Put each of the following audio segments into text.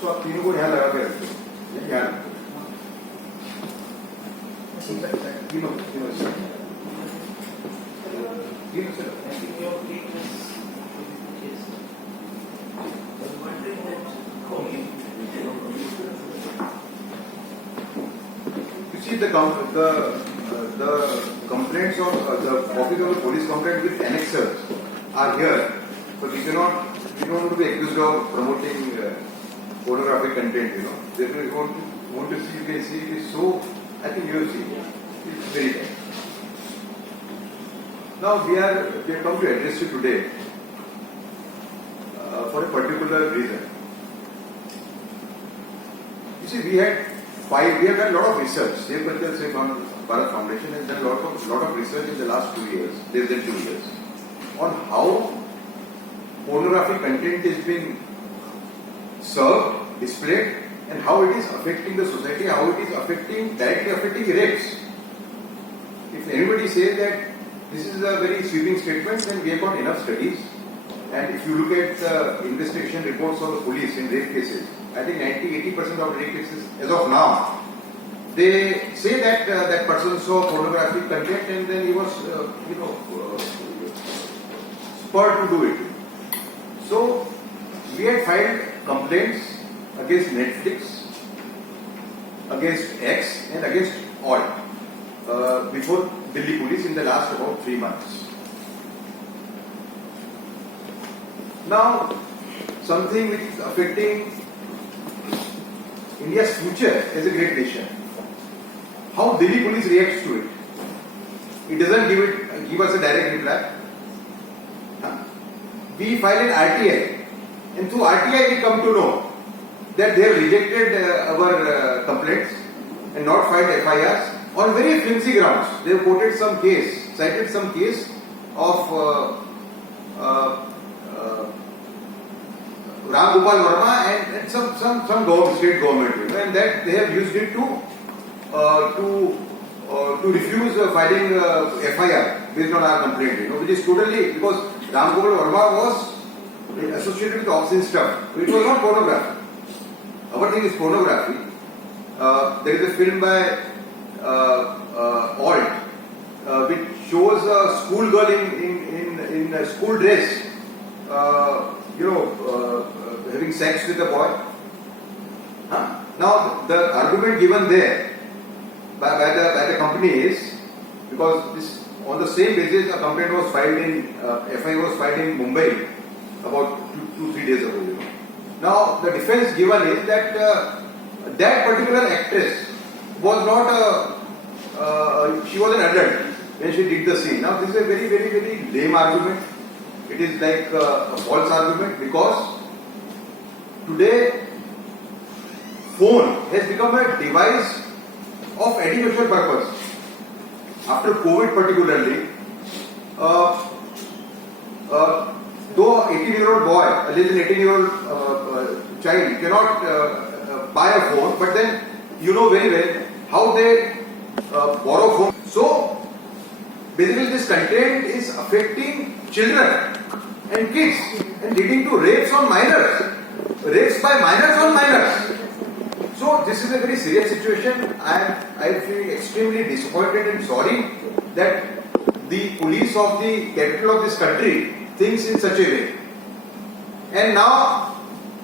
तो आप तीनों को यहाँ लगा के रखते हो, यहाँ रखते हो। तीनों तीनों से You see the complaints of the copies of the police complaint with annexers are here, but we don't want to be accused of promoting pornographic content. You know, if you want to see, you can see it is so. I think you will see it's very bad. Now we have come to address you today for a particular reason. You see, we have done a lot of research. Safe Culture, Safe Bharat Foundation has done a lot of research in the last 2 years, less than 2 years, on how pornographic content is being served, displayed, and how it is affecting the society, how it is directly affecting rapes. If anybody says that this is a very sweeping statement, then we have got enough studies. And if you look at the investigation reports of the police in rape cases, I think 90-80% of rape cases as of now, they say that that person saw pornographic content and then he was, spurred to do it. So we had filed complaints against Netflix, against X, and against Alt before Delhi police in the last about 3 months. Now, something which is affecting India's future as a great nation. How Delhi police reacts to it? It doesn't give us a direct reply. We file an RTI, and through RTI we come to know that they have rejected our complaints and not filed FIRs on very flimsy grounds. They have cited some case of Ram Gopal Verma and some state government, and that they have used it to refuse filing FIR based on our complaint, which is totally, because Ram Gopal Verma was associated with obscene stuff. It was not pornography. Our thing is pornography. There is a film by Alt which shows a schoolgirl in a school dress, having sex with a boy. Now the argument given there by the company is, because this on the same basis a complaint was filed in FIR was filed in Mumbai about 2-3 days ago. Now the defense given is that that particular actress was not she was an adult when she did the scene. Now this is a very, very, very lame argument. It is like a false argument, because today phone has become a device of educational purpose. After COVID particularly, though 18-year-old boy, a little 18-year-old child cannot buy a phone, but then you know very well how they borrow phone. So basically this content is affecting children and kids and leading to rapes on minors, rapes by minors on minors. So this is a very serious situation. I feel extremely disappointed and sorry that the police of the capital of this country thinks in such a way. And now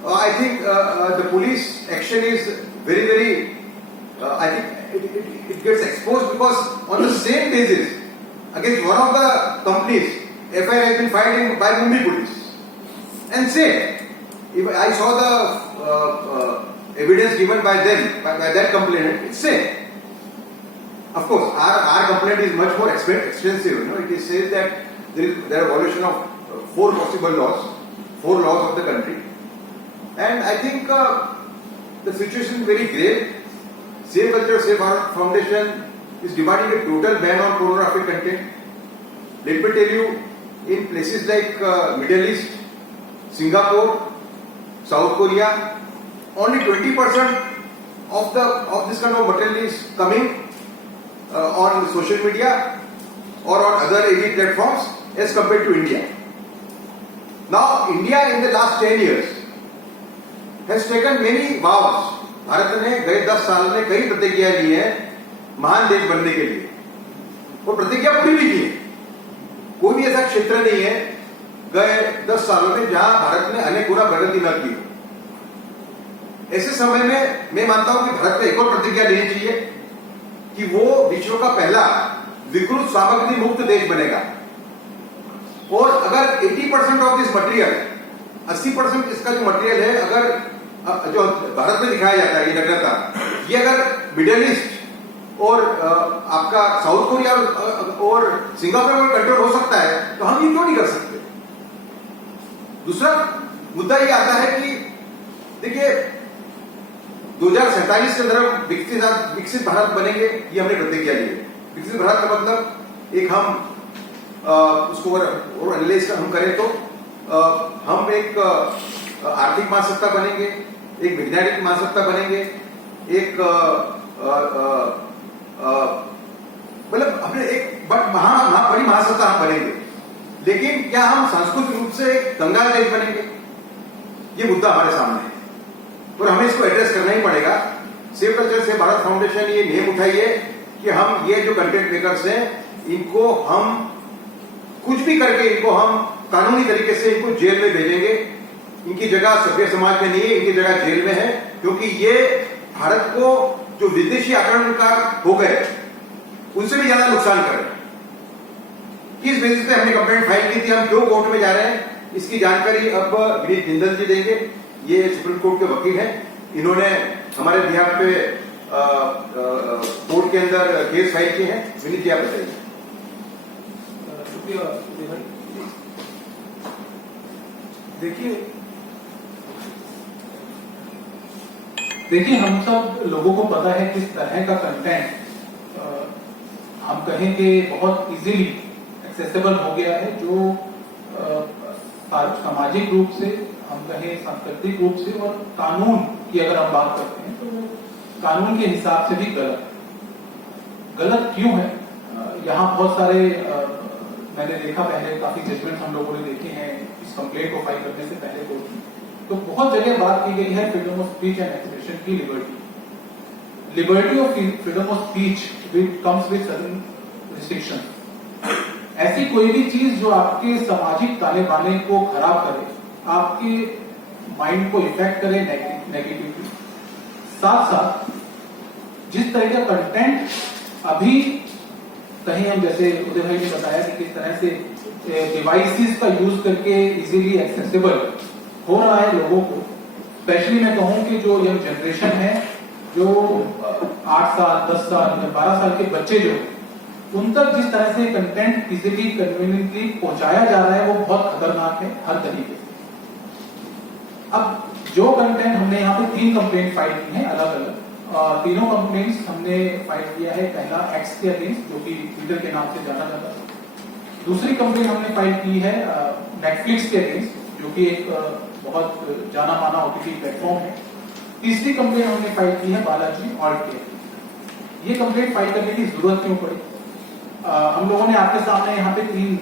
I think the police action is very, very, I think it gets exposed, because on the same basis against one of the companies, FIR has been filed by Mumbai police. And say, if I saw the evidence given by them, by that complainant, it's same. Of course, our complaint is much more extensive. It says that there are violation of 4 possible laws, 4 laws of the country. And I think the situation is very grave. Safe Culture, Safe Bharat Foundation is demanding a total ban on pornographic content. Let me tell you, in places like Middle East, Singapore, South Korea, only 20% of this kind of material is coming on social media or on other AV platforms as compared to India. Now, India in the last 10 years has taken many vows. Bharat ने गए 10 साल में कई प्रतिज्ञा ली है महान देश बनने के लिए, और प्रतिज्ञा पूरी भी की है। कोई भी ऐसा क्षेत्र नहीं है गए 10 सालों में जहां भारत ने अनेक गुना प्रगति न की। ऐसे समय में मैं मानता हूं कि भारत को एक और प्रतिज्ञा लेनी चाहिए कि वो विश्व का पहला विकृत सामग्री मुक्त देश बनेगा। और अगर 80% ऑफ दिस मटेरियल, 80% इसका जो मटेरियल है, अगर जो भारत में दिखाया जाता है ये नग्नता, ये अगर मिडिल ईस्ट और आपका साउथ कोरिया और सिंगापुर में कंट्रोल हो सकता है तो हम ये क्यों नहीं कर सकते। दूसरा मुद्दा ये आता है कि देखिए 2047 के अंदर विकसित भारत बनेंगे, ये हमने प्रतिज्ञा ली है। विकसित भारत का मतलब एक हम उसको और एनालाइज हम करें तो हम एक आर्थिक महासत्ता बनेंगे, एक वैज्ञानिक महासत्ता बनेंगे, एक मतलब अपने एक बड़ी महासत्ता हम बनेंगे। लेकिन क्या हम सांस्कृतिक रूप से कंगाल देश बनेंगे, ये मुद्दा हमारे सामने है और हमें इसको एड्रेस करना ही पड़ेगा। सेव कल्चर से भारत फाउंडेशन ये नेम उठाई है कि हम ये जो कंटेंट मेकर्स हैं इनको हम कुछ भी करके इनको हम कानूनी तरीके से इनको जेल में भेजेंगे। इनकी जगह सभ्य समाज में नहीं है, इनकी जगह जेल में है, क्योंकि ये भारत को जो विदेशी आक्रमणकार हो गए उनसे भी ज्यादा नुकसान कर रहे हैं। किस बेसिस पे हमने कंप्लेंट फाइल की थी, हम क्यों कोर्ट में जा रहे हैं, इसकी जानकारी अब विनीत जिंदल जी देंगे। ये सुप्रीम कोर्ट के वकील हैं, इन्होंने हमारे बिहार पे कोर्ट के अंदर केस फाइल किए हैं। विनीत जी आप बताइए। देखिए हम सब लोगों को पता है किस तरह का कंटेंट हम कहें कि बहुत इजीली एक्सेसिबल हो गया है, जो सामाजिक रूप से, हम कहें सांस्कृतिक रूप से और कानून की अगर हम बात करते हैं तो कानून के हिसाब से भी गलत क्यों है। यहाँ बहुत सारे मैंने देखा, पहले काफी जजमेंट हम लोगों ने देखे हैं इस कंप्लेंट को फाइल करने से पहले कोर्ट में, तो बहुत जगह बात की गई है freedom of speech and expression की liberty of freedom of speech comes with certain restriction. ऐसी कोई भी चीज जो आपके सामाजिक ताने बाने को खराब करे, आपके माइंड को इफेक्ट करे नेगेटिवली, साथ साथ जिस तरह का कंटेंट अभी कहीं हम, जैसे उदय भाई ने बताया कि किस तरह से डिवाइसेस का यूज करके इजीली एक्सेसिबल हो रहा है लोगों को। स्पेशली मैं कहूं कि जो यंग जनरेशन है, जो 8 साल 10 साल या 12 साल के बच्चे जो उन तक जिस तरह से कंटेंट इजीली कन्वीनियंटली पहुंचाया जा रहा है वो बहुत खतरनाक है हर तरीके से। अब जो कंटेंट हमने यहाँ पे 3 कंप्लेंट फाइल की है अलग अलग, तीनों कंप्लेंट्स हमने फाइल किया है। पहला एक्स के अगेंस्ट जो कि ट्विटर के नाम से जाना जाता है, दूसरी कंप्लेंट हमने फाइल की है नेटफ्लिक्स के अगेंस्ट जो कि एक बहुत जाना माना ओटीटी प्लेटफॉर्म है, तीसरी कंप्लेंट हमने फाइल की है बालाजी ऑल्ट के। ये कंप्लेंट फाइल करने की जरूरत क्यों पड़ी? हम लोगों ने आपके सामने यहाँ पे 3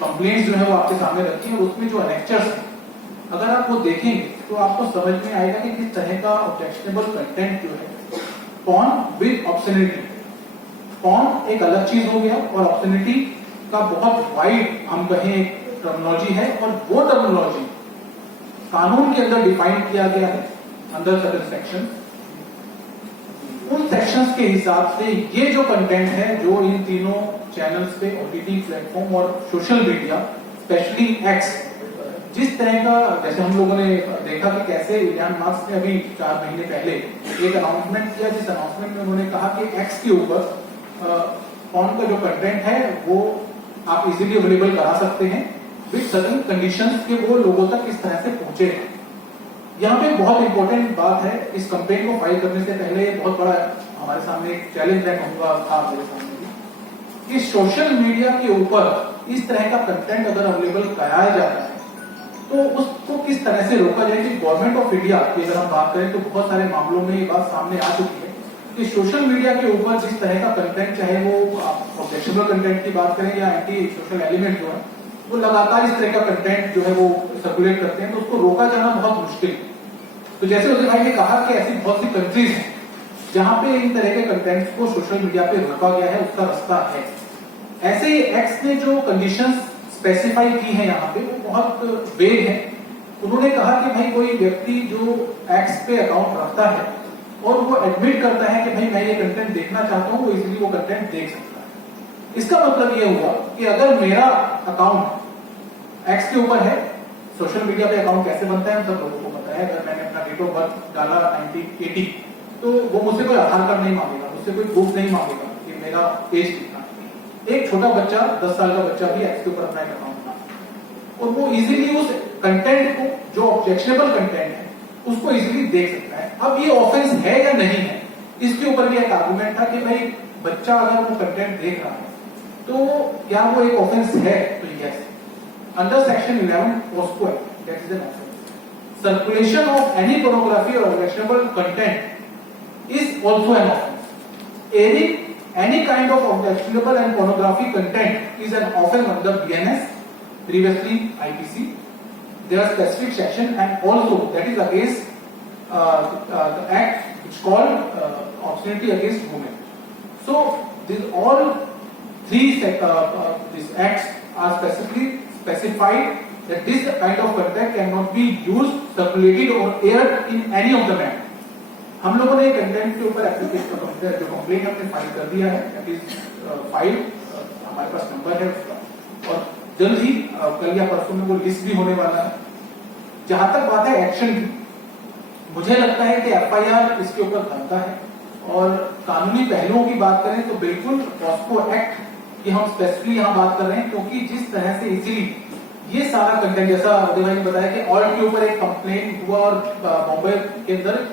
कंप्लेंट्स जो है वो आपके सामने रखी है, और उसमें जो एनेक्चर्स है अगर आप वो देखेंगे तो आपको समझ में आएगा कि किस तरह का ऑब्जेक्शनेबल कंटेंट जो है, पॉर्न विद ऑब्ससेनिटी। पॉर्न एक अलग चीज हो गया और ऑब्ससेनिटी का बहुत वाइड हम कहें एक टर्मिनोलॉजी है, और वो टर्मिनोलॉजी कानून के अंदर डिफाइन किया गया है अंदर सर्टेन सेक्शन। उन सेक्शंस के हिसाब से ये जो कंटेंट है जो इन तीनों चैनल्स पे ओटीटी प्लेटफॉर्म और सोशल मीडिया स्पेशली एक्स, जिस तरह का, जैसे हम लोगों ने देखा कि कैसे इलियान मास्क ने अभी 4 महीने पहले एक अनाउंसमेंट किया, जिस अनाउंसमेंट में उन्होंने कहा कि एक्स के ऊपर पॉर्न का जो कंटेंट है वो आप इजीली अवेलेबल करा सकते हैं विद सर्टेन कंडीशंस के वो लोगों तक किस तरह से पहुंचे हैं। यहाँ पे बहुत इंपॉर्टेंट बात है, इस कंप्लेंट को फाइल करने से पहले बहुत बड़ा हमारे सामने एक चैलेंज मैं कहूंगा था मेरे सामने भी, कि सोशल मीडिया के ऊपर इस तरह का कंटेंट अगर अवेलेबल कराया जाता है तो उसको किस तरह से रोका जाए। कि गवर्नमेंट ऑफ इंडिया की अगर हम बात करें तो बहुत सारे मामलों में ये बात सामने आ चुकी है कि सोशल मीडिया के ऊपर जिस तरह का कंटेंट, चाहे वो ऑब्जेक्शनेबल कंटेंट की बात करें या एंटी सोशल एलिमेंट जो है, वो लगातार इस तरह का कंटेंट जो है वो सर्कुलेट करते हैं, तो उसको रोका जाना बहुत मुश्किल है। तो जैसे उदय भाई ने कहा कि ऐसी बहुत सी कंट्रीज हैं जहां पे इन तरह के कंटेंट्स को सोशल मीडिया पे रोका गया है, उसका रास्ता है। ऐसे ही एक्ट ने जो कंडीशंस स्पेसिफाई की हैं यहाँ पे वो बहुत वेग है। उन्होंने कहा कि भाई कोई व्यक्ति जो एक्स पे अकाउंट रखता है और वो एडमिट करता है कि भाई मैं ये कंटेंट देखना चाहता हूँ, वो इजीली वो कंटेंट देख सकता है। इसका मतलब ये हुआ कि अगर मेरा अकाउंट एक्स के ऊपर है, सोशल मीडिया पे अकाउंट कैसे बनता है हम सब लोगों को पता है। अगर मैंने अपना डेट ऑफ बर्थ डाला 1980 तो वो मुझसे कोई आधार कार्ड नहीं मांगेगा, मुझसे कोई प्रूफ नहीं मांगेगा कि मेरा एज कितना है। एक छोटा बच्चा 10 साल का बच्चा भी एक्स के ऊपर अपना अकाउंट बना और वो इजीली उस कंटेंट को, जो ऑब्जेक्शनेबल कंटेंट है, उसको इजीली देख सकता है। अब ये ऑफेंस है या नहीं है, इसके ऊपर भी एक आर्गुमेंट था कि भाई बच्चा अगर वो कंटेंट देख रहा है तो क्या वो एक ऑफेंस है? तो yes, under section 11 POCSO act that is an offence. Circulation of any pornography और objectionable content is also an offense. Airing any kind of objectionable and pornography content is an offense under BNS, previously IPC. There are specific section and also that is against the act which called obscenity against women. So these all three these acts are specifically specified that this kind of content cannot be used, circulated or aired in any of the manner. हम लोगों ने content के ऊपर application जो complaint हमने file कर दिया है, दैट इज फाइल, हमारे पास नंबर है उसका, और जल्द ही कल या परसों में वो लिस्ट भी होने वाला है। जहां तक बात है एक्शन की, मुझे लगता है कि एफआईआर इसके ऊपर बनता है। और कानूनी पहलुओं की बात करें तो बिल्कुल पॉस्को एक्ट की हम स्पेसिफिकली यहाँ बात कर रहे हैं, क्योंकि जिस तरह से इजीली ये सारा कंटेंट, जैसा उदय भाई ने बताया कि ऑल के ऊपर एक कंप्लेन हुआ और बॉम्बे के अंदर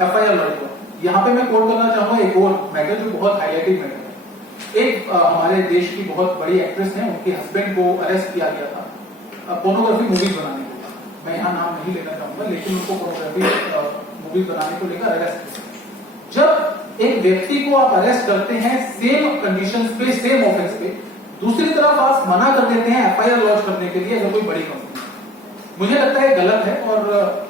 एफआईआर लॉन्च हुआ। यहाँ पे मैं कोट करना चाहूंगा एक और मैटर जो बहुत हाईलाइटेड मैटर है। एक हमारे देश की बहुत बड़ी एक्ट्रेस है, उनके हस्बैंड को अरेस्ट किया गया था पोर्नोग्राफी मूवीज बनाने को। मैं यहाँ नाम नहीं लेना चाहूंगा, लेकिन उनको पोर्नोग्राफी मूवीज बनाने को लेकर अरेस्ट किया। जब एक व्यक्ति को आप अरेस्ट करते हैं सेम कंडीशंस पे, सेम ऑफेंस पे, दूसरी तरफ आप मना कर देते हैं एफआईआर लॉन्च करने के लिए अगर कोई बड़ी कंपनी, मुझे लगता है गलत है। और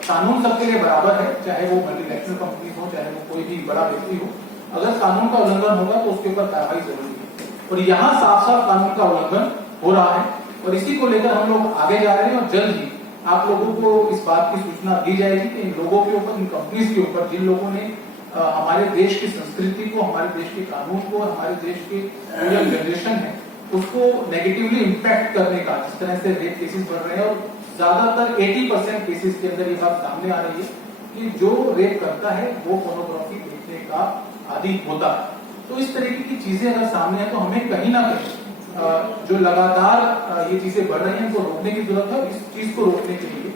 कानून सबके लिए बराबर है, चाहे वो मल्टीनेशनल कंपनी हो, चाहे वो कोई भी बड़ा व्यक्ति हो। अगर कानून का उल्लंघन होगा तो उसके ऊपर कार्रवाई जरूरी है, और यहाँ साफ साफ कानून का उल्लंघन हो रहा है। और इसी को लेकर हम लोग आगे जा रहे हैं, और जल्द ही आप लोगों को इस बात की सूचना दी जाएगी कि इन लोगों के ऊपर, इन कंपनीज के ऊपर, जिन लोगों ने हमारे देश की संस्कृति को, हमारे देश के कानून को, हमारे देश के यंग जनरेशन है उसको नेगेटिवली इम्पैक्ट करने का, जिस तरह से रेप केसेस बढ़ रहे हैं, और ज्यादातर 80% केसेस के अंदर ये बात सामने आ रही है कि जो रेप करता है वो पोर्नोग्राफी देखने का आदी होता है। तो इस तरीके की चीजें अगर सामने है तो हमें कहीं ना कहीं जो लगातार ये चीजें बढ़ रही हैं उनको रोकने की जरूरत है। इस चीज को रोकने के लिए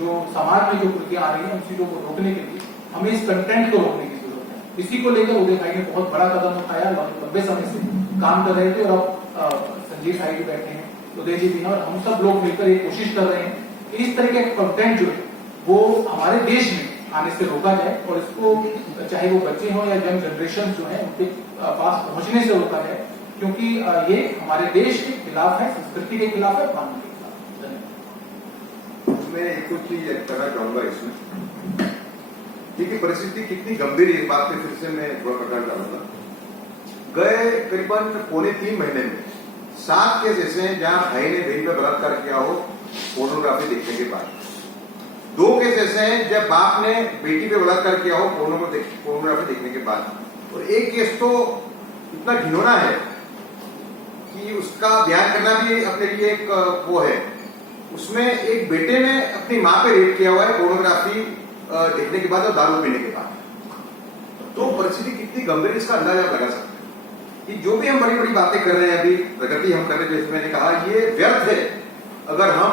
जो समाज में जो कृतियां आ रही हैं उन चीजों को रोकने के लिए हमें इस कंटेंट को रोकने की जरूरत है। इसी को लेकर उदय भाई ने बहुत बड़ा कदम उठाया, लंबे समय से काम कर रहे थे, और अब संजीव भाई भी बैठे हैं, उदय जी भी हैं, और हम सब लोग मिलकर ये कोशिश कर रहे हैं कि इस तरह के कंटेंट जो है वो हमारे देश में आने से रोका जाए, और इसको चाहे वो बच्चे हो या यंग जनरेशन जो है उनके पास पहुंचने से रोका जाए, क्योंकि ये हमारे देश के खिलाफ है, संस्कृति के खिलाफ है, कानून के खिलाफ। मैं एक कुछ चीज करना चाहूंगा इसमें, देखिए परिस्थिति कितनी गंभीर है, बात पे फिर से मैं थोड़ा प्रकट करूंगा। गए करीबन 2.5-3 महीने में 7 केस ऐसे हैं जहां भाई ने बहन पे बलात्कार किया हो पोर्नोग्राफी देखने के बाद। 2 केस ऐसे हैं जब बाप ने बेटी पे बलात्कार किया हो पोर्नोग्राफी देखने के बाद। और एक केस तो इतना घिनौना है कि उसका बयान करना भी अपने लिए एक वो है। उसमें एक बेटे ने अपनी माँ पे रेप किया हुआ है पोर्नोग्राफी देखने के बाद और दारू पीने के बाद। तो परिस्थिति कितनी गंभीर, इसका अंदाजा लगा सकते हैं कि जो भी हम बड़ी बड़ी बातें कर रहे हैं, अभी प्रगति हम कर रहे हैं, जैसे मैंने कहा, ये व्यर्थ है अगर हम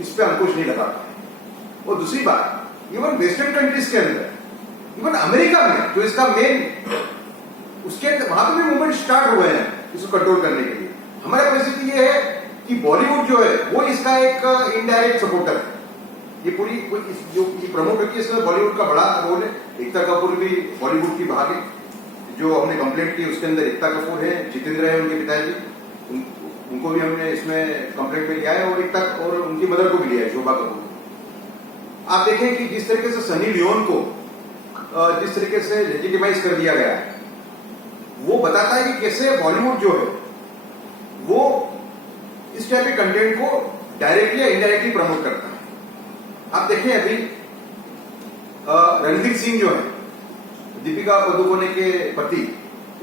इस पे अंकुश नहीं लगाते। और दूसरी बात, इवन वेस्टर्न कंट्रीज के अंदर, इवन अमेरिका में जो इसका मेन, उसके वहां पे भी मूवमेंट स्टार्ट हुए हैं इसको कंट्रोल करने के लिए। हमारी परिस्थिति ये है कि बॉलीवुड जो है वो इसका एक इनडायरेक्ट सपोर्टर है। ये पूरी जो प्रमुख व्यक्ति इसमें बॉलीवुड का बड़ा रोल है। एकता कपूर भी बॉलीवुड की भाग है। जो हमने कंप्लेंट की उसके अंदर एकता कपूर है, जितेंद्र है उनके पिताजी, उनको भी हमने इसमें कंप्लेंट में लिया है, और एकता और उनकी मदर को भी लिया है, शोभा कपूर। आप देखें कि जिस तरीके से सनी लियोन को जिस तरीके से लेजिटिमाइज कर दिया गया है, वो बताता है कि कैसे बॉलीवुड जो है वो इस टाइप के कंटेंट को डायरेक्टली या इनडायरेक्टली प्रमोट करता है। आप देखें अभी रणवीर सिंह जो है दीपिका पादुकोणे के पति,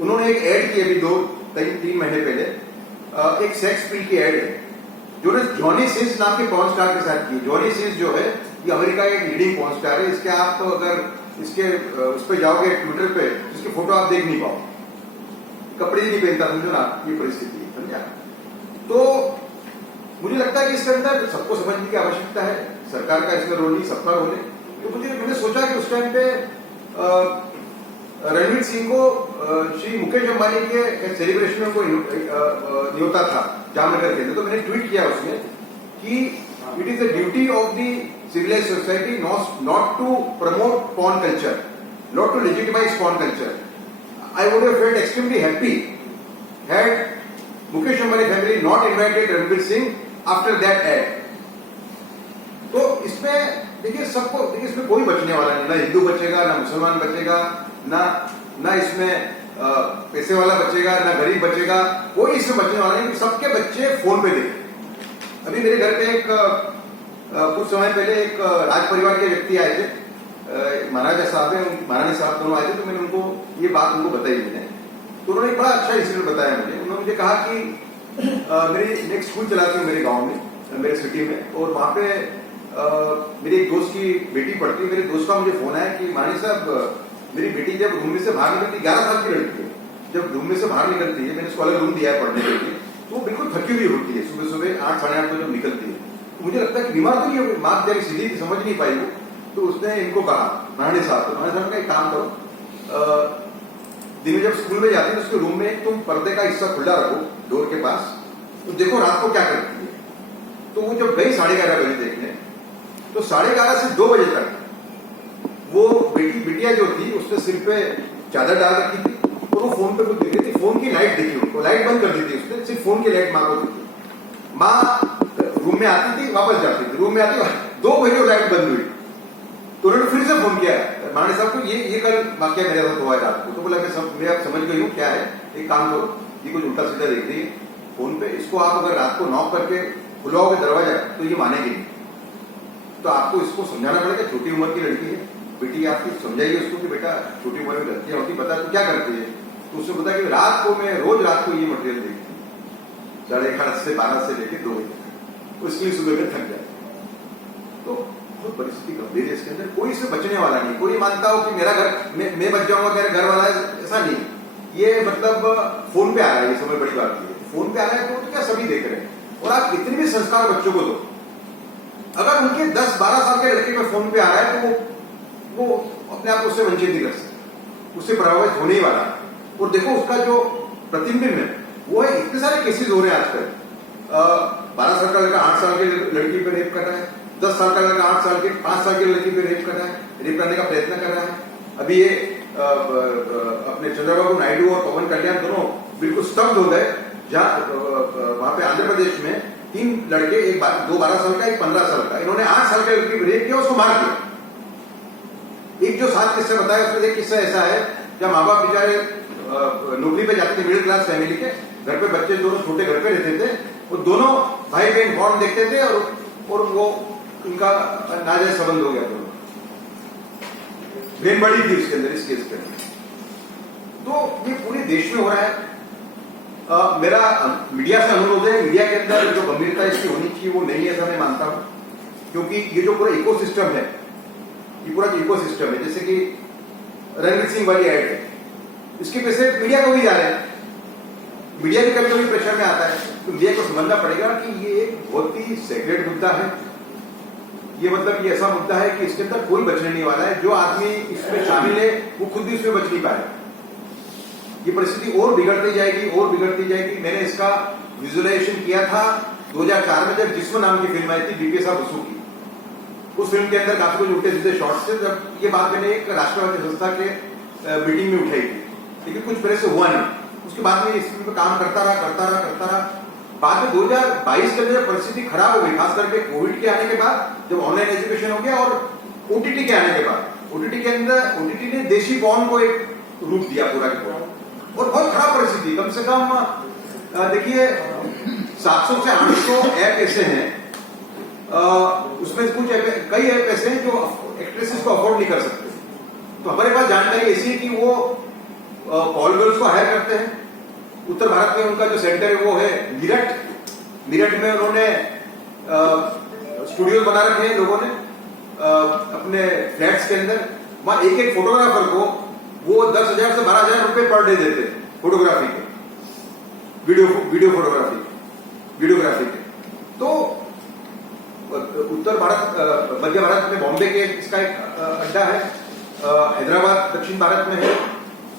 उन्होंने एक एड की अभी 2-3 महीने पहले, एक सेक्स पिल की एड है जो जॉनी सिंस नाम के पॉर्न स्टार के साथ की। जॉनी सिंस जो है ये अमेरिका के एक लीडिंग पॉर्न स्टार है। इसके आप तो अगर इसके उस पर जाओगे ट्विटर पे, इसकी फोटो आप देख नहीं पाओगे, कपड़े ही नहीं पहनता, समझो ना, ये परिस्थिति है, समझा। तो मुझे लगता है कि इसके अंदर सबको समझने की आवश्यकता है, सरकार का इसमें रोल नहीं, सबका रोल है। तो मैंने सोचा कि उस टाइम पे रणवीर सिंह को श्री मुकेश अंबानी के सेलिब्रेशन में कोई न्योता था जामनगर के अंदर, तो मैंने ट्वीट किया उसमें कि it is the duty of the civilized society not to promote porn culture, not to legitimize porn culture. I would have felt extremely happy had Mukesh Ambani family not invited Ranveer Singh after that ad. तो इसमें देखिए सबको, देखिए इसमें कोई बचने वाला नहीं, ना हिंदू बचेगा, ना मुसलमान बचेगा, ना इसमें पैसे वाला बचेगा, ना गरीब बचेगा, कोई इसमें बचने वाला नहीं। सबके बच्चे फोन पे देखे। अभी मेरे घर पे एक कुछ समय पहले एक राज परिवार के व्यक्ति आए थे, महाराजा साहब है, महारानी साहब दोनों आए थे, तो मैंने उनको ये बात उनको बताई मैंने, तो उन्होंने एक बड़ा अच्छा इंसिडेंट बताया मुझे। उन्होंने मुझे कहा कि मेरी एक स्कूल चलाती हूँ मेरे गांव में, मेरे सिटी में, और वहां पे मेरी एक दोस्त की बेटी पढ़ती है। मेरे दोस्त का मुझे फोन आया कि महारानी साहब मेरी बेटी जब रूम में से बाहर निकलती, 11 साल की लड़की है, जब रूम में से बाहर निकलती है, मैंने उसको अलग रूम दिया है पढ़ने के लिए, तो वो बिल्कुल थकी हुई होती है, सुबह सुबह 8-8:30 बजे जब निकलती है। मुझे लगता है कि बीमार तो नहीं होगी, माँ बेचारी सीधी समझ नहीं पाई वो, तो उसने इनको कहा महारानी साहब, तो महारानी साहब ने एक काम करो, दिन में जब स्कूल में जाती है तो उसके रूम में तुम पर्दे का हिस्सा खुला रखो डोर के पास, तो देखो रात को क्या करती है। तो वो जब गई 11:30 बजे देखने, तो 11:30 से 2 बजे तक वो बिटिया जो थी उसने सिर पे चादर डाल रखी थी और वो फोन पे कुछ देख रही थी। फोन की लाइट देखी, उनको लाइट बंद कर दी थी उसने, सिर्फ फोन की लाइट माँ को देखी। माँ रूम में आती थी, वापस जाती थी, रूम में आती, 2 बजे लाइट बंद हुई, तो उन्होंने फिर से फोन किया महारानी साहब को, ये कल वाक्य मेरे साथ हुआ है रात को। तो बोला मैं अब समझ गई हूँ क्या है, एक काम करो, ये कुछ उल्टा सीधा देख रही है फोन पे, इसको आप अगर रात को नॉक करके खुलवाओगे दरवाजा तो ये मानेगी नहीं, तो आपको इसको समझाना पड़ेगा, छोटी उम्र की लड़की है, बेटी आपकी समझाइए उसको कि बेटा छोटी उम्र में गलतियां होती, बता तो क्या करती है। तो उसने बताया कि रात को मैं रोज रात को ये मटेरियल देखती हूँ, 11:30 से 12 से लेकर 2 बजे, उसके लिए सुबह में थक जाए। तो बहुत परिस्थिति गंभीर है इसके अंदर, कोई इससे बचने वाला नहीं। कोई मानता हो कि मेरा घर मैं बच जाऊंगा, मेरा घर वाला है, ऐसा नहीं। ये मतलब फोन पे आ रहा है, ये समय बड़ी बात है, फोन पे आ रहा है तो क्या सभी देख रहे हैं। और आप कितने भी संस्कार बच्चों को दो, अगर उनके 10-12 साल के लड़के पे फोन पे आ रहा है तो वो अपने आप उससे वंचित नहीं कर सकते, उससे प्रभावित होने ही वाला है। और देखो उसका जो प्रतिबिंब है वो है, इतने सारे केसेस हो रहे हैं आजकल, 12 साल का लड़का 8 साल की लड़की पे रेप कर रहा है, 10 साल का लड़का 5 साल की लड़की पे रेप कर रहा है, रेप करने का प्रयत्न कर रहा है। अभी ये अपने चंद्रबाबू नायडू और पवन कल्याण दोनों बिल्कुल स्तब्ध हो गए, जहां वहां पे आंध्र प्रदेश में 3 लड़के, एक 12 साल का, एक 15 साल का, इन्होंने 8 साल की लड़की रेप किया, उसको मार दिया। एक जो 7 किस्से बताया उसमें एक किस्सा ऐसा है जब माँ बाप बेचारे नौकरी पे जाते थे, मिडिल क्लास फैमिली के, घर पे बच्चे दोनों छोटे घर पे रहते थे, वो दोनों भाई बहन बॉन्ड देखते थे और वो उनका नाजायज संबंध हो गया। दोनों बहन बड़ी थी उसके अंदर, इस केस पे। तो ये पूरे देश में हो रहा है। मेरा मीडिया से अनुरोध है, मीडिया के अंदर जो गंभीरता इसकी होनी चाहिए वो नहीं है, ऐसा मैं मानता हूं, क्योंकि ये जो पूरा इकोसिस्टम है, ये पूरा इकोसिस्टम है, जैसे कि रणवीर सिंह वाली एड है, इसके पैसे मीडिया को भी जा रहे हैं, मीडिया भी कभी कभी प्रेशर में आता है, तो मीडिया को समझना पड़ेगा कि ये एक बहुत ही सेक्रेट मुद्दा है। ये मतलब ये ऐसा मुद्दा है कि इसके अंदर कोई बचने नहीं वाला है। जो आदमी इसमें शामिल है वो खुद भी इसमें बच नहीं पाए। ये परिस्थिति और बिगड़ती जाएगी, और बिगड़ती जाएगी। मैंने इसका विजुअलाइजेशन किया था 2004 में, जब जिस्म नाम की फिल्म आई थी बीपीएस बसु की। उस फिल्म के अंदर काफी कुछ उल्टे सीधे शॉर्ट्स थे। जब ये बात मैंने एक राष्ट्रवादी संस्था के मीटिंग में उठाई थी, लेकिन कुछ मेरे से हुआ नहीं। उसके बाद में इस फिल्म पर काम करता रहा। बाद में 2022 के अंदर परिस्थिति खराब हो गई, खास करके कोविड के आने के बाद, जब ऑनलाइन एजुकेशन हो गया और ओटीटी के आने के बाद ओटीटी के अंदर ओटीटी ने देशी पॉर्न को एक रूप दिया पूरा के पूरा, और बहुत खराब परिस्थिति। कम से कम देखिए 700 से 800 ऐप ऐसे हैं, उसमें कुछ कई ऐप ऐसे हैं जो एक्ट्रेसेस को अफोर्ड नहीं कर सकते। तो हमारे पास जानकारी ऐसी है कि वो कॉल गर्ल्स को हायर करते हैं। उत्तर भारत में उनका जो सेंटर है वो है मीरठ में उन्होंने स्टूडियो बना रखे हैं लोगों ने अपने फ्लैट्स के अंदर। वहां एक एक फोटोग्राफर को वो 10,000 से 12,000 रुपए पर डे देते हैं फोटोग्राफी के, वीडियोग्राफी के। तो उत्तर भारत मध्य भारत में बॉम्बे के इसका एक अड्डा है, हैदराबाद दक्षिण भारत में है,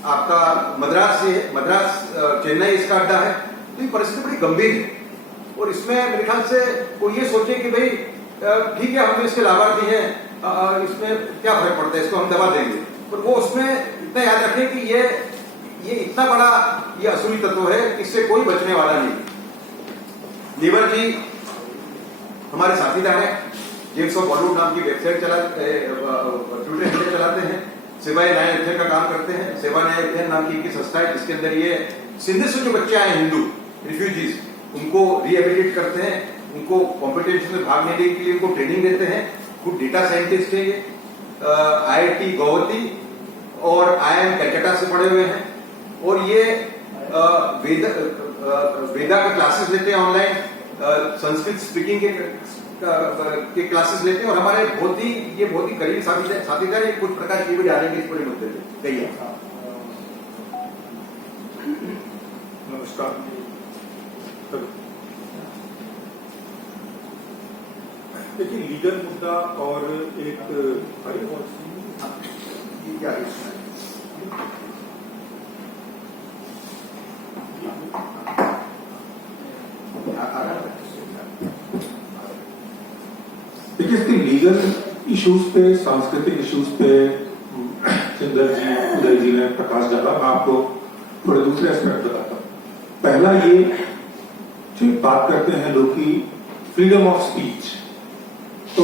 आपका मद्रास चेन्नई इसका अड्डा है। तो ये परिस्थिति बड़ी गंभीर है, और इसमें मेरे ख्याल से कोई ये सोचे कि भाई ठीक है हम तो इसके लाभार्थी हैं, इसमें क्या फर्क पड़ता है, इसको हम दबा देंगे। पर वो उसमें इतना याद रखें कि ये इतना बड़ा ये असुरी तत्व है, इससे कोई बचने वाला नहीं। लीवर जी हमारे साथीदार हैं, जेम्स ऑफ बॉलीवुड नाम की वेबसाइट ट्विटर हैंडल चलाते हैं, सेवा न्याय अध्ययन का काम करते हैं। सेवा न्याय अध्ययन नाम की इनकी संस्था है जिसके अंदर ये सिंध से जो बच्चे आए हिंदू रिफ्यूजीज उनको रिहेबिलिटेट करते हैं, उनको कॉम्पिटिशन में भाग लेने के लिए उनको ट्रेनिंग देते हैं। खुद डेटा साइंटिस्ट है ये, IIT गुवाहाटी और IIM कलकत्ता से पढ़े हुए हैं, और ये वेदा का क्लासेस लेते हैं ऑनलाइन, संस्कृत स्पीकिंग के क्लासेस लेते हैं, और हमारे बहुत ही करीबी साथीदार है। कुछ प्रकाश ये भी डालेंगे इस पूरे मुद्दे पे। कहिए। नमस्कार। देखिए, लीगल मुद्दा और एक क्या है देखिए, इसके लीगल इश्यूज पे, सांस्कृतिक इश्यूज पे चंदर जी, उदय जी ने प्रकाश डाला। मैं आपको थोड़े दूसरे एस्पेक्ट बताता हूँ। पहला ये जो बात करते हैं लोग की फ्रीडम ऑफ स्पीच, तो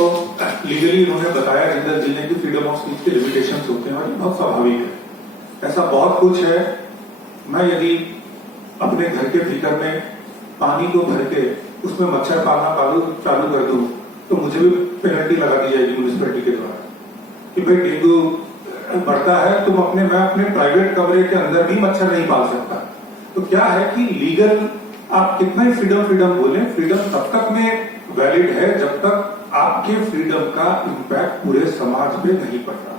लीगली इन्होंने बताया जिंदल जी ने कि फ्रीडम ऑफ स्पीच के लिमिटेशंस होते हैं, और ये बहुत स्वाभाविक है। ऐसा बहुत कुछ है। मैं यदि अपने घर के भीतर में पानी को भर के उसमें मच्छर पालना चालू कर दूं तो मुझे भी पेनल्टी लगा दी जाएगी म्यूनिसिपैलिटी के द्वारा कि भाई डेंगू बढ़ता है, तुम मैं अपने प्राइवेट कमरे के अंदर भी मच्छर नहीं पाल सकता। तो क्या है कि लीगल आप कितना ही फ्रीडम बोले, फ्रीडम तब तक में वैलिड है जब तक आपके फ्रीडम का इंपैक्ट पूरे समाज पे नहीं पड़ रहा।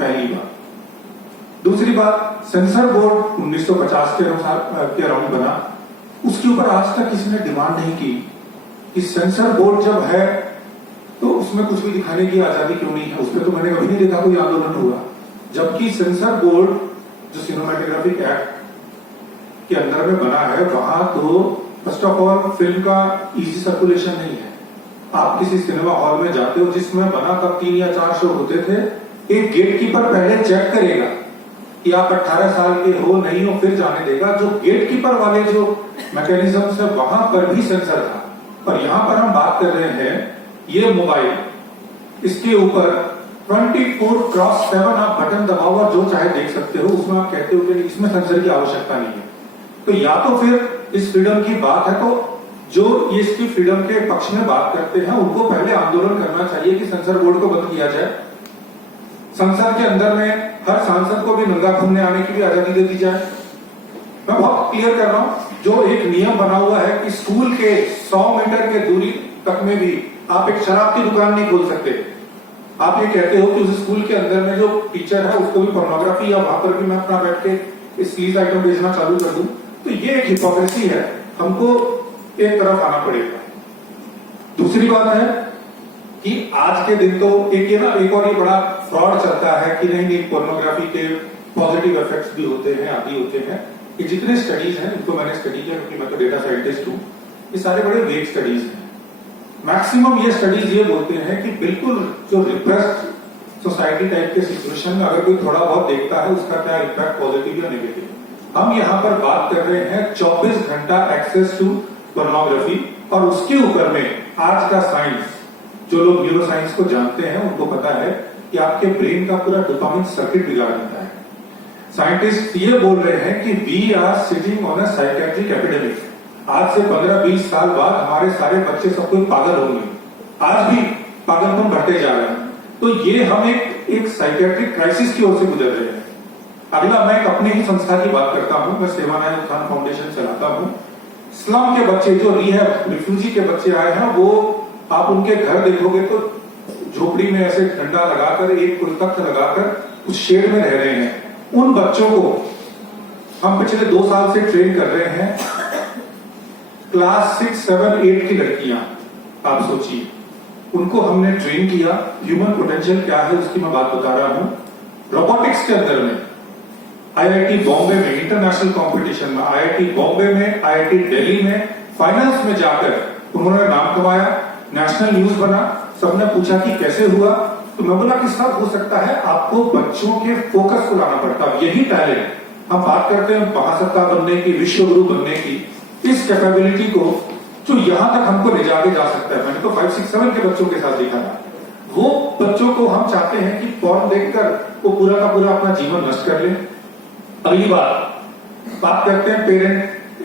पहली बात। दूसरी बात, सेंसर बोर्ड 1950 के अराउंड बना, उसके ऊपर आज तक किसी ने डिमांड नहीं की कि सेंसर बोर्ड जब है तो उसमें कुछ भी दिखाने की आजादी क्यों नहीं है। उस पर तो मैंने कभी नहीं देखा कोई आंदोलन हुआ, जबकि सेंसर बोर्ड जो सिनेमैटोग्राफिक एक्ट के अंदर में बना है, वहां तो फर्स्ट ऑफ ऑल फिल्म का इजी सर्कुलेशन नहीं है। आप किसी सिनेमा हॉल में जाते हो जिसमें बना तब 3 या 4 शो होते थे, एक गेट कीपर पहले चेक करेगा कि आप 18 साल के हो नहीं हो, फिर जाने देगा। जो गेट कीपर वाले जो मैकेनिज्म है वहां पर भी सेंसर था। और यहां पर हम बात कर रहे हैं ये मोबाइल, इसके ऊपर 24/7 आप बटन दबाओ और जो चाहे देख सकते हो, उसमें आप कहते हो कि इसमें सेंसर की आवश्यकता नहीं है। तो या तो फिर इस फ्रीडम की बात है, तो जो ये इसकी फ्रीडम के पक्ष में बात करते हैं उनको पहले आंदोलन करना चाहिए कि सेंसर बोर्ड को बंद किया जाए। संसद के अंदर में हर सांसद को भी नंगा घूमने आने की भी आजादी दे दी जाए। मैं बहुत क्लियर कर रहा हूं, जो एक नियम बना हुआ है कि स्कूल के 100 मीटर के दूरी तक में भी आप एक शराब की दुकान नहीं खोल सकते। आप ये कहते हो कि उस स्कूल के अंदर में जो टीचर है उसको भी पोर्नोग्राफी या वहां पर भी मैं अपना बैठ के इस चीज आइटम बेचना चालू कर दूं, तो ये एक हिपोक्रेसी है। हमको एक तरफ आना पड़ेगा। दूसरी बात है कि आज के दिन तो एक और ये बड़ा फ्रॉड चलता है कि नहीं पोर्नोग्राफी के पॉजिटिव इफेक्ट्स भी होते हैं, आदि होते हैं। ये जितने स्टडीज हैं उनको मैंने स्टडी किया क्योंकि मैं तो डेटा साइंटिस्ट हूं, ये सारे बड़े वेग स्टडीज हैं। मैक्सिमम ये स्टडीज ये बोलते हैं कि बिल्कुल जो रिप्रेस्ड सोसाइटी टाइप के सिचुएशन में अगर कोई थोड़ा बहुत देखता है उसका क्या इम्पैक्ट पॉजिटिव या नेगेटिव। हम यहाँ पर बात कर रहे हैं 24 घंटा एक्सेस टू पोर्नोग्राफी, और उसके ऊपर में आज का साइंस, जो लोग न्यूरो साइंस को जानते हैं उनको पता है कि आपके ब्रेन का पूरा डोपामिन सर्किट बिगाड़ देता है। साइंटिस्ट ये बोल रहे हैं कि we are sitting on a psychiatric epidemic. आज से 15-20 साल बाद हमारे सारे बच्चे सब कोई पागल होंगे। आज भी पागलपन बढ़ते जा रहे हैं। तो ये हम एक साइकेट्रिक क्राइसिस की ओर से गुजर रहे हैं। अगला मैं एक अपने ही संस्था की बात करता हूं। मैं सेवानायक उत्थान फाउंडेशन चलाता हूं। स्लम के बच्चे जो रिहैब रिफ्यूजी के बच्चे आए हैं, वो आप उनके घर देखोगे तो झोपड़ी में ऐसे डंडा लगाकर, एक कोई तख्त लगाकर उस शेड में रह रहे हैं। उन बच्चों को हम पिछले 2 साल से ट्रेन कर रहे हैं। क्लास 6, 7, 8 की लड़कियां, आप सोचिए, उनको हमने ट्रेन किया। ह्यूमन पोटेंशियल क्या है उसकी मैं बात बता रहा हूं। रोबोटिक्स के अंदर में आईआईटी बॉम्बे में इंटरनेशनल कंपटीशन में, आईआईटी बॉम्बे में, आईआईटी दिल्ली में फाइनल्स में जाकर उन्होंने नाम कमाया, नेशनल न्यूज बना। सबने पूछा कि कैसे हुआ, तो मैं बोला कि सब हो सकता है, आपको बच्चों के फोकस को लाना पड़ता है। यही टैलेंट हम बात करते हैं महासत्ता बनने की, विश्व गुरु बनने की, इस कैपेबिलिटी को जो यहां तक हमको ले जाके जा सकता है। मैंने तो 5, 6, 7 के बच्चों के साथ देखा था। वो बच्चों को हम चाहते हैं कि पॉर्न देखकर वो पूरा का पूरा अपना जीवन नष्ट कर ले। अगली बात करते हैं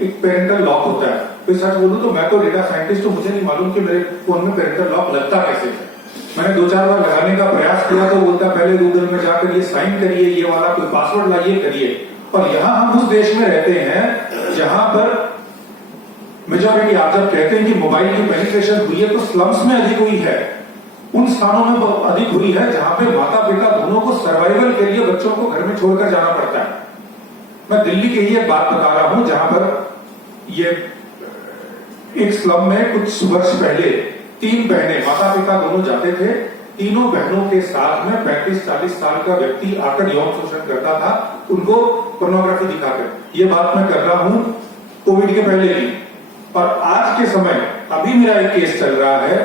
एक पेरेंटल लॉक होता है। फिर सच बोलूं तो मैं तो डेटा साइंटिस्ट हूं, मुझे नहीं मालूम कि मेरे फोन में पेरेंटल लॉक लगता कैसे है। मैंने 2-4 बार लगाने का प्रयास किया तो बोलता पहले गूगल में जाकर ये साइन करिए, ये वाला कोई पासवर्ड लाइए, करिए। और यहां हम उस देश में रहते हैं जहां पर मेजॉरिटी, आप जब कहते हैं कि मोबाइल की पेनिट्रेशन हुई है तो स्लम्स में अधिक हुई है, उन स्थानों में अधिक हुई है जहां पे माता पिता दोनों को सर्वाइवल के लिए बच्चों को घर में छोड़कर जाना पड़ता है। मैं दिल्ली की ही एक बात बता रहा हूं जहां पर ये एक स्लम में कुछ वर्ष पहले 3 बहनें, माता पिता दोनों जाते थे। तीनों बहनों के साथ में 35-40 साल का व्यक्ति आकर यौन शोषण करता था, उनको पोर्नोग्राफी दिखाकर। ये बात मैं कर रहा हूं कोविड के पहले की। और आज के समय अभी मेरा एक केस चल रहा है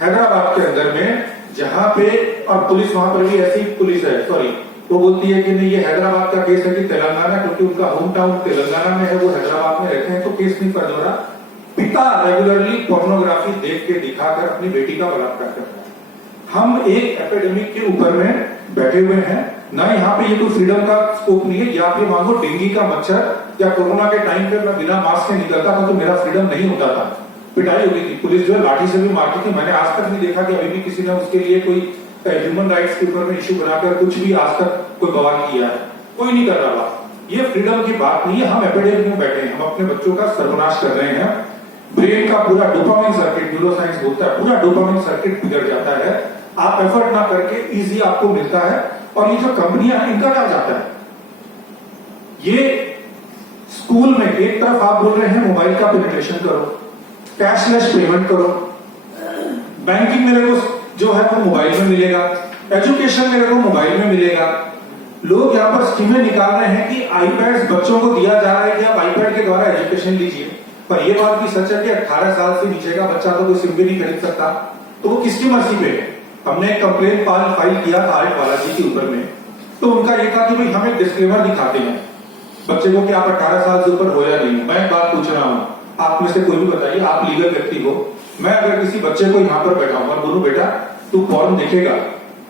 हैदराबाद के अंदर में, जहां पे, और पुलिस वहां पर भी ऐसी पुलिस है, सॉरी, वो बोलती है कि नहीं ये हैदराबाद का केस है कि तेलंगाना, क्योंकि उनका होम टाउन तेलंगाना में है, वो हैदराबाद में रहते हैं, तो केस नहीं फर्ज हो रहा। पिता रेगुलरली पोर्नोग्राफी देख के दिखाकर अपनी बेटी का बलात्कार करता है। हम एक एपिडेमिक के ऊपर में बैठे हुए हैं ना। यहाँ पे ये कोई फ्रीडम का स्कोप नहीं है। या फिर मांगो डेंगू का मच्छर, या कोरोना के टाइम पे मैं बिना मास्क के निकलता था तो मेरा फ्रीडम नहीं होता था, पिटाई होती थी, पुलिस जो है लाठी से भी मारती थी। मैंने आज तक नहीं देखा कि अभी भी किसी ने उसके लिए कोई ह्यूमन राइट्स के ऊपर में इश्यू बनाकर कुछ भी आज तक कोई बवाल किया है, कोई नहीं कर रहा बात। ये फ्रीडम की बात नहीं है। हम एपिडेमिक में बैठे हैं, हम अपने बच्चों का सर्वनाश कर रहे हैं। ब्रेन का पूरा डोपामिन सर्किट, न्यूरोसाइंस बोलता है, पूरा डोपामिन सर्किट बिगड़ जाता है। आप एफर्ट ना करके इजी आपको मिलता है। और ये जो कंपनियां हैं, इनका क्या जाता है, ये स्कूल में एक तरफ आप बोल रहे हैं मोबाइल का पेनिट्रेशन करो, कैशलेस पेमेंट करो, बैंकिंग मेरे को जो है वो मोबाइल में मिलेगा, एजुकेशन मेरे को मोबाइल में मिलेगा। लोग यहाँ पर स्कीमें निकाल रहे हैं कि आईपैड बच्चों को दिया जा रहा है कि आप आईपैड के द्वारा एजुकेशन लीजिए। पर यह बात भी सच है कि 18 साल से नीचे का बच्चा तो कोई सिम भी नहीं खरीद सकता, तो वो किसकी मर्जी पे है। हमने एक कंप्लेन फाइल किया था आर्ट बालाजी के ऊपर में, तो उनका ये था कि भाई हम एक डिस्क्लेमर दिखाते हैं बच्चे को कि आप 18 साल से ऊपर हो या नहीं। मैं एक बात पूछ रहा हूं, आप में से कोई भी बताइए, आप लीगल व्यक्ति हो, मैं अगर किसी बच्चे को यहां पर बैठाऊंगा और बोलूं बेटा तू पॉर्न देखेगा,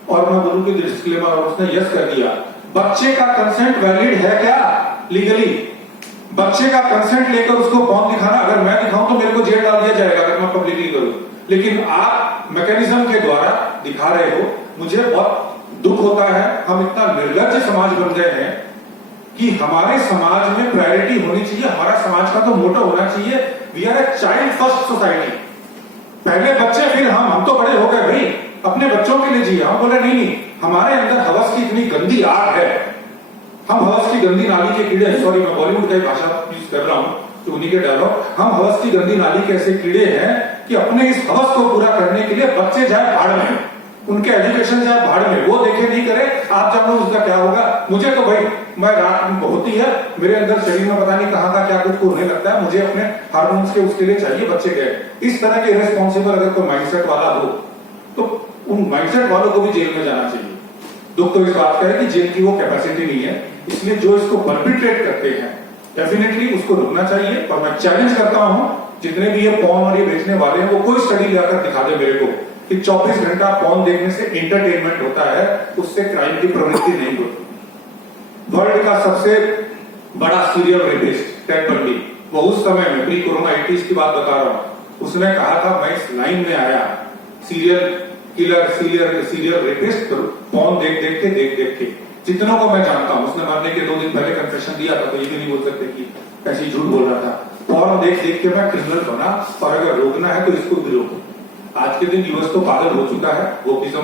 और मैं बोलूं कि डिस्क्लेमर, और उसने यस कर दिया, बच्चे का कंसेंट वैलिड है क्या लीगली? बच्चे का कंसेंट लेकर उसको पॉर्न दिखाना, अगर मैं दिखाऊं तो मेरे को जेल डाल दिया जाएगा अगर मैं पब्लिकली करूं। लेकिन आप मैकेनिज्म के द्वारा दिखा रहे हो, मुझे बहुत दुख होता है। हम इतना निर्लज्ज समाज बन गए हैं कि हमारे समाज में प्रायोरिटी होनी चाहिए। हमारा समाज का तो मोटो होना चाहिए, we are a child first society. पहले बच्चे फिर हम तो बड़े हो गए भाई, अपने बच्चों के लिए जिए। हम बोले नहीं, हमारे अंदर हवस की इतनी गंदी आग है, हम हवस की गंदी नाली के कीड़े, सॉरी मैं बॉलीवुड की भाषा यूज कर रहा हूं तो उन्हीं के डायलॉग, हम हवस की गंदी नाली के ऐसे कीड़े हैं कि अपने इस हवस को पूरा करने के लिए बच्चे जाए भाड़ में, उनके एजुकेशन जाए भाड़ में, वो देखे नहीं करे, आप जानते हो उसका क्या होगा। मुझे तो भाई, मैं रात होती है मेरे अंदर शरीर में पता नहीं कहां का क्या कुछ होने लगता है, मुझे अपने हार्मोन्स के उसके लिए चाहिए बच्चे गए। इस तरह के इरेस्पॉन्सिबल अगर कोई माइंडसेट वाला हो तो उन माइंडसेट वालों को भी जेल में जाना चाहिए। दुख तो इस बात का है कि जेल की वो कैपेसिटी नहीं है, इसलिए जो इसको परपिट्रेट करते हैं डेफिनेटली उसको रुकना चाहिए। और मैं चैलेंज करता हूं जितने भी ये पॉर्न और ये बेचने वाले हैं, वो कोई स्टडी लाकर दिखा दे मेरे को कि 24 घंटा फोन देखने से एंटरटेनमेंट होता है, उससे क्राइम की प्रवृत्ति नहीं होती। वर्ल्ड का सबसे बड़ा सीरियल रेपिस्ट टेड बंडी, वो उस समय में प्री कोरोना 80s की बात बता रहा हूं, उसने कहा था मैं इस लाइन में आया serial killer serial rapist phone देख के जितनों को मैं जानता हूं, उसने मरने के 2 दिन पहले कन्फेशन दिया था, तो ये भी नहीं बोल सकते कि ऐसी झूठ बोल रहा था। फोन देख के मैं क्रिमिनल बना, और अगर रोकना है तो इसको भी रोको। आज के दिन यूएस तो पागल हो चुका है वोकिज्म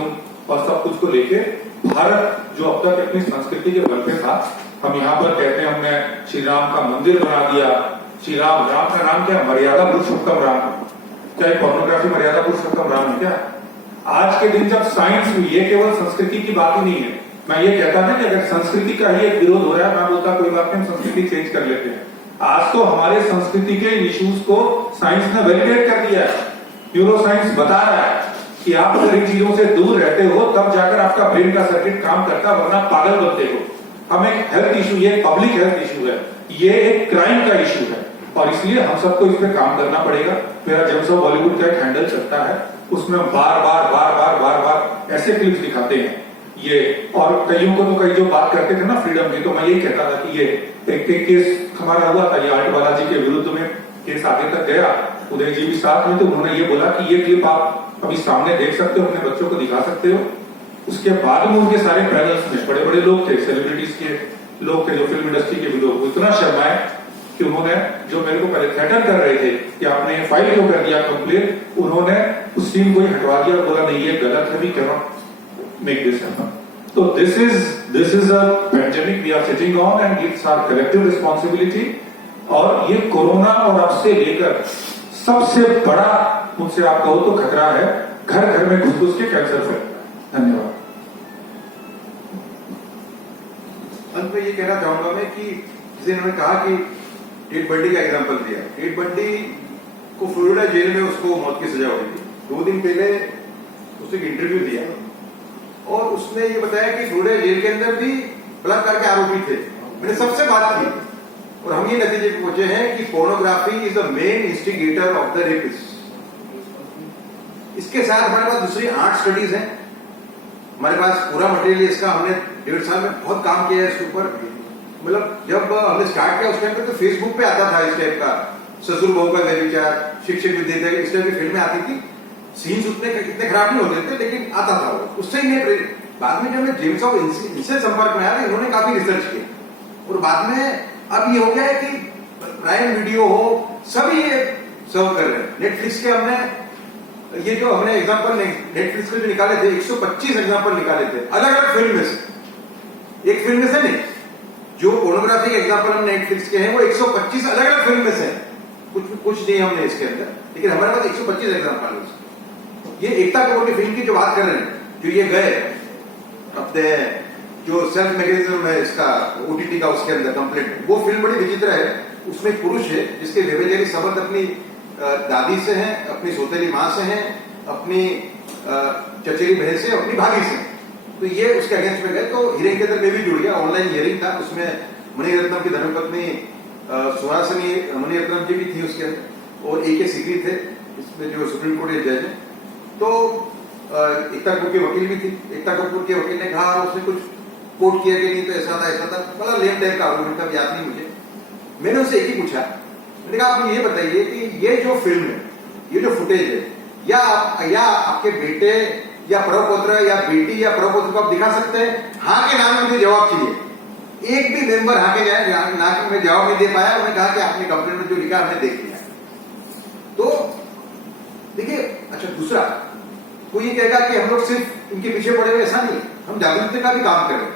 और सब कुछ को लेके। भारत जो अब तक अपनी संस्कृति के बल पे था, हम यहाँ पर कहते हैं हमने श्री राम का मंदिर बना दिया। श्री राम का नाम क्या? मर्यादा पुरुषोत्तम राम। क्या पोर्नोग्राफी मर्यादा पुरुषोत्तम राम है क्या? आज के दिन जब साइंस हुई, ये केवल संस्कृति की बात ही नहीं है। मैं ये कहता था कि अगर संस्कृति का ही एक विरोध हो रहा है, मैं बोलता कोई बात नहीं, संस्कृति चेंज कर लेते हैं। आज तो हमारे संस्कृति के इश्यूज को साइंस ने वैलिडेट कर दिया है। न्यूरो साइंस बता रहा है कि आप अगर इन चीजों से दूर रहते हो तब जाकर आपका ब्रेन का सर्किट काम करता, वरना पागल बनते हो। हम एक हेल्थ इशू, ये पब्लिक हेल्थ इशू है, ये एक क्राइम का इशू है, और इसलिए हम सबको इस पे काम करना पड़ेगा। मेरा जेम्स ऑफ बॉलीवुड का एक हैंडल चलता है, उसमें बार बार ऐसे क्लिप्स दिखाते हैं ये, और कईयों को तो कई जो बात करते थे ना फ्रीडम की, तो मैं यही कहता था कि ये एक केस हमारा हुआ था, ये आर्ट बालाजी के विरुद्ध में केस आगे तक गया, उदय जी भी साथ में, तो उन्होंने ये बोला कि ये क्लिप आप अभी सामने देख सकते हो, अपने बच्चों को दिखा सकते हो। उसके बाद में उनके सारे पैनल्स में बड़े बड़े लोग थे, सेलिब्रिटीज के लोग थे, जो फिल्म इंडस्ट्री के भी लोग, इतना शर्माए कि उन्होंने, जो मेरे को पहले थ्रेटन कर रहे थे कि आपने फाइल क्यों कर दिया कंप्लेन, उन्होंने उस सीन को ही हटवा दिया और बोला नहीं ये गलत है, we can not make this happen. तो this is a pandemic we are sitting on and it's our collective responsibility. और ये कोरोना और अब से लेकर सबसे बड़ा, मुझसे आप कहो तो खतरा है, घर घर में घुस घुस के कैंसर फैलता है। धन्यवाद। अंत में ये कहना चाहूंगा मैं कि जैसे इन्होंने कहा कि टेड बंडी का एग्जांपल दिया, टेड बंडी को फ्लोरिडा जेल में उसको मौत की सजा हुई थी। 2 दिन पहले उसने एक इंटरव्यू दिया और उसने ये बताया कि फ्लोरिडा जेल के अंदर भी बलात्कार के आरोपी थे। मैंने सबसे बात की और हम ये नतीजे पे पहुंचे हैं कि pornography is the main instigator of the rapist. इसके साथ हमारे पास दूसरी 8 स्टडीज हैं, हमारे पास पूरा मटेरियल इसका, हमने 1.5 साल में बहुत काम किया है इसके ऊपर। मतलब जब हमने स्टार्ट किया उस टाइम पे तो फेसबुक पे आता था इस टाइप का, ससुर बहू का व्यभिचार, शिक्षक विद्या, इस टाइप की फिल्में आती थी। सीन्स इतने खराब नहीं होते थे, लेकिन आता था वो। उससे ही मैं बाद में जब मैं जेम्स ऑफ इनसे संपर्क में आया, इन्होंने काफी रिसर्च किया और बाद में अब ये हो गया है कि प्राइम वीडियो हो, सभी ये सर्व कर रहे हैं। नेटफ्लिक्स के हमने ये जो हमने एग्जांपल नेटफ्लिक्स के जो निकाले थे, 125 एग्जांपल निकाले थे अलग अलग फिल्म में से, एक फिल्म में से नहीं। जो पोर्नोग्राफी के एग्जांपल हम नेटफ्लिक्स के हैं वो 125 अलग अलग फिल्म में से कुछ नहीं हमने इसके अंदर, लेकिन हमारे पास 125 एग्जांपल है। ये एकता कपूर की फिल्म की जो बात कर रहे हैं, जो ये गए अपने जो सेल्फ मैकेनिज्म है इसका ओटीटी का, उसके अंदर कंप्लेंट, वो फिल्म बड़ी विचित्र है। उसमें एक पुरुष है जिसके व्यभिचारी संबंध अपनी दादी से हैं, अपनी सौतेली माँ से हैं, अपनी चचेरी बहन से, अपनी भाभी से। तो ये उसके अगेंस्ट में गए, तो हियरिंग के अंदर मैं भी जुड़ गया। ऑनलाइन हियरिंग था, उसमें मणिरत्नम की धर्मपत्नी सुहासिनी मणिरत्नम जी भी थी उसके अंदर, और एक सीकरी थे इसमें जो सुप्रीम कोर्ट के जज है। तो एकता कपूर के वकील भी थी। एकता कपूर के वकील ने कहा, उसने कुछ कोर्ट किया कि नहीं, तो ऐसा था, बड़ा लेम टाइप का आर्गुमेंट था, याद नहीं मुझे। मैंने उससे एक ही पूछा, मैंने कहा आप ये बताइए कि ये जो फिल्म है, ये जो फुटेज है, या आपके बेटे या प्रपौत्र या बेटी या प्रपौत्र को आप दिखा सकते हैं? हाँ के नाम में मुझे जवाब चाहिए। एक भी मेंबर हाँ के नाम में जवाब नहीं दे पाया। उन्होंने कहा कि आपने कंप्लेंट में जो लिखा हमने देख लिया। तो देखिए, अच्छा दूसरा, कोई ये कहेगा कि हम लोग सिर्फ इनके पीछे पड़े हुए, ऐसा नहीं, हम जागरूकता का भी काम करें।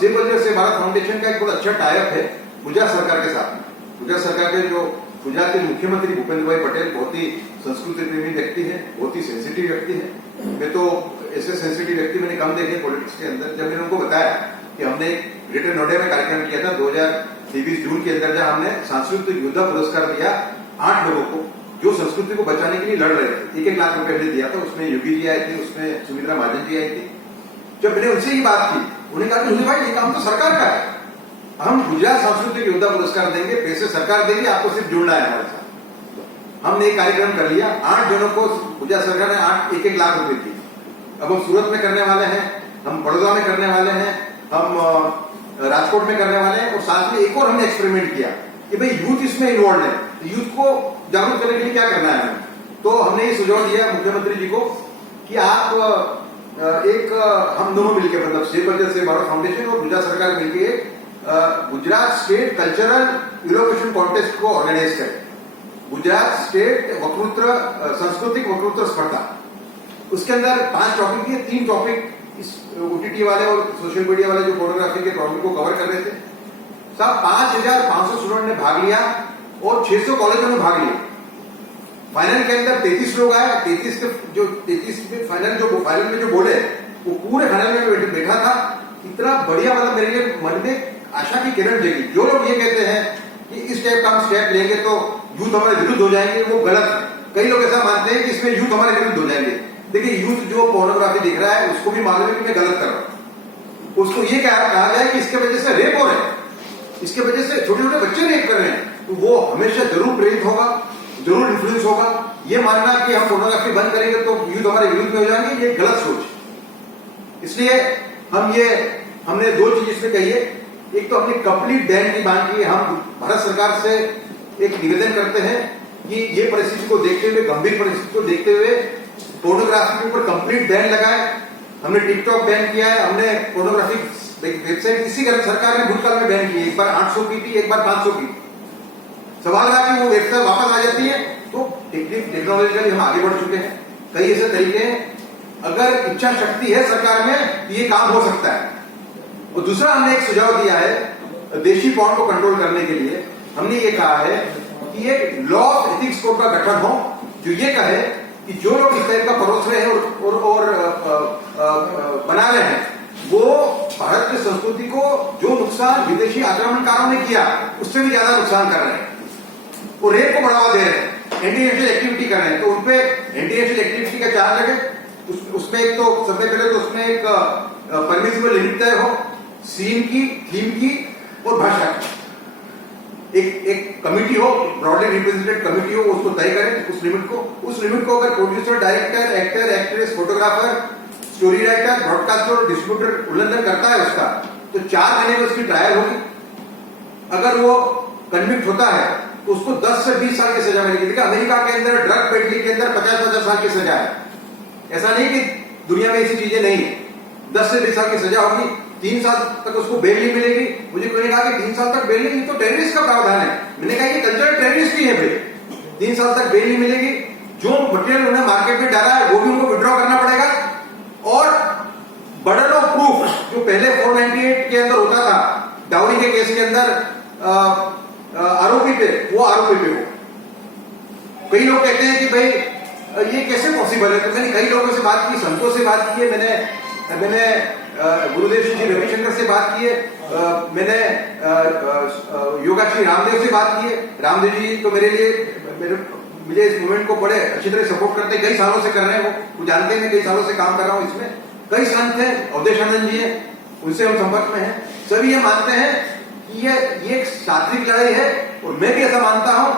सेव बजट से भारत फाउंडेशन का एक बहुत अच्छा टाइप है गुजरात सरकार के साथ में। गुजरात सरकार के जो गुजरात के मुख्यमंत्री भूपेंद्र भाई पटेल बहुत ही संस्कृति प्रेमी व्यक्ति है, बहुत ही सेंसिटिव व्यक्ति है। मैं तो ऐसे सेंसिटिव व्यक्ति मैंने कम देखे पॉलिटिक्स के अंदर। जब मैंने उनको बताया कि हमने ग्रेटर नोएडा में कार्यक्रम किया था 2023 जून के अंदर, जहां हमने सांस्कृतिक योद्धा पुरस्कार दिया 8 लोगों को जो संस्कृति को बचाने के लिए लड़ रहे थे। 1-1 लाख रुपए हमने दिया था। उसमें योगी जी आए थे, उसमें सुमित्रा महाजन जी आई थी। जब मैंने उनसे ही बात की, उन्होंने कहा कि भाई ये काम तो सरकार का है, हम गुजरात सांस्कृतिक योद्धा पुरस्कार देंगे, पैसे सरकार देंगे, आपको सिर्फ जुड़ना है हमारे साथ। हमने एक कार्यक्रम कर लिया, 8 जनों को गुजरात सरकार ने 1-1 लाख रुपए दी। अब हम सूरत में करने वाले हैं, हम बड़ौदा में करने वाले हैं, हम राजकोट में करने वाले हैं, और साथ में एक और हमने एक्सपेरिमेंट किया कि भाई यूथ इसमें इन्वॉल्व है, यूथ को जागरूक करने के लिए क्या करना है हमें। तो हमने ये सुझाव दिया मुख्यमंत्री जी को कि आप हम दोनों मिलकर, मतलब स्टेट बजट से भारत फाउंडेशन और गुजरात सरकार मिलकर Gujarat state cultural innovation contest को ऑर्गेनाइज करें। गुजरात स्टेट वक्तृत्व सांस्कृतिक वक्तृत्व स्पर्धा, उसके अंदर 5 टॉपिक दिए, 3 टॉपिक इस ओटीटी वाले और सोशल मीडिया वाले जो फोटोग्राफी के टॉपिक को कवर कर रहे थे। सब 5500 स्टूडेंट ने भाग लिया और 600 कॉलेजों में भाग लिया। फाइनल के अंदर 33 लोग आए, 33 में फाइनल में जो बोले वो पूरे फाइनल में बैठा था। इतना बढ़िया, मतलब मेरे लिए मन में आशा की किरण जगी। जो लोग ये कहते हैं कि इस टाइप का हम स्टेप लेंगे तो यूथ हमारे विरुद्ध हो जाएंगे, वो गलत है। कई लोग ऐसा मानते हैं कि इसमें यूथ हमारे विरुद्ध हो जाएंगे। देखिए, यूथ जो पोर्नोग्राफी देख रहा है उसको भी मालूम है कि मैं गलत कर रहा हूं। उसको ये कहा जाए कि इसके वजह से रेप हो रहे हैं, इसके वजह से छोटे छोटे बच्चे रेप कर रहे हैं, तो वो हमेशा जरूर प्रेरित होगा, जरूर इन्फ्लुएंस होगा। ये मानना कि हम पोर्नोग्राफी बंद करेंगे तो यूथ हमारे विरुद्ध में हो जाएंगे, ये गलत सोच। इसलिए हमने 2 चीज इसमें कही है। एक तो हमने कंप्लीट बैन की मांग की। हम भारत सरकार से एक निवेदन करते हैं कि ये परिस्थिति को देखते हुए, गंभीर परिस्थिति को देखते हुए पोर्नोग्राफी के ऊपर कंप्लीट बैन लगाए। हमने टिकटॉक बैन किया है, हमने पोर्नोग्राफी वेबसाइट इसी सरकार ने भूतकाल में बैन की है। एक बार 800 की थी, एक बार 500 की। सवाल रहा कि वो वेबसाइट वापस आ जाती है, तो टेक्नोलॉजिकली हम आगे बढ़ चुके हैं। कई ऐसे तरीके हैं, अगर इच्छा शक्ति है सरकार में तो ये काम हो सकता है। और दूसरा हमने एक सुझाव दिया है देशी पॉर्न को कंट्रोल करने के लिए। हमने ये कहा है कि एक लॉ ऑफ एथिक्स कोड का गठन हो, जो ये कहे कि जो लोग इस टाइप का परोस रहे हैं और बना रहे हैं, वो भारत की संस्कृति को जो नुकसान विदेशी आक्रमणकारों ने किया उससे भी ज्यादा नुकसान कर रहे हैं। वो रेप को बढ़ावा दे रहे हैं, एंटी नेशनल एक्टिविटी कर रहे हैं। तो उनपे एंटी नेशनल एक्टिविटी का चार्ज लगे। उसमें एक तो सबसे पहले तो उसमें एक परमिसिबल लिमिट तय हो, सीन की, थीम की और भाषा की। एक कमिटी हो, ब्रॉडली रिप्रेजेंटेड कमिटी हो, उसको तय करें उस लिमिट को अगर producer, director, actor, actress, photographer, story writer, broadcaster और डिस्ट्रीब्यूटर उल्लंघन करता है उसका, तो 4 महीने में उसकी ट्रायल होगी। अगर वो कन्विक्ट होता है तो उसको 10 से 20 साल की सजा मिलेगी। देखिए, अमेरिका के अंदर ड्रग पेडलिंग के अंदर 50-50 साल की सजा है। ऐसा नहीं कि दुनिया में ऐसी चीजें नहीं है। 10 से 20 साल की सजा होगी, 3 साल तक उसको बेल नहीं मिलेगी। मुझे कोई ने कहा कि 3 साल तक बेल नहीं, तो टेररिस्ट का प्रावधान है। मैंने कहा ये कल्चरल टेररिस्ट ही है भाई। 3 साल तक बेल नहीं मिलेगी। जो मटेरियल उन्होंने मार्केट में डाला है वो भी उनको विड्रॉ करना पड़ेगा। और बर्डन ऑफ प्रूफ जो पहले 498 के अंदर होता था डाउरी के केस के अंदर आरोपी पे, वो आरोपी पे हो। कई लोग कहते हैं कि भाई ये कैसे पॉसिबल है। तो मैंने कई लोगों से बात की, संतों से बात की है, मैंने गुरुदेव श्री रविशंकर से बात की है, मैंने योगा श्री रामदेव से बात की है। रामदेव जी तो मुझे इस मूवमेंट को बड़े अच्छी तरह सपोर्ट करते हैं, कई सालों से कर रहे हैं। वो जानते हैं मैं कई सालों से काम कर रहा हूं इसमें। कई संत हैं, अवधेशानंद जी हैं, उनसे हम संपर्क में हैं। सभी ये मानते हैं कि ये एक सात्विक लड़ाई है। और मैं भी ऐसा मानता हूं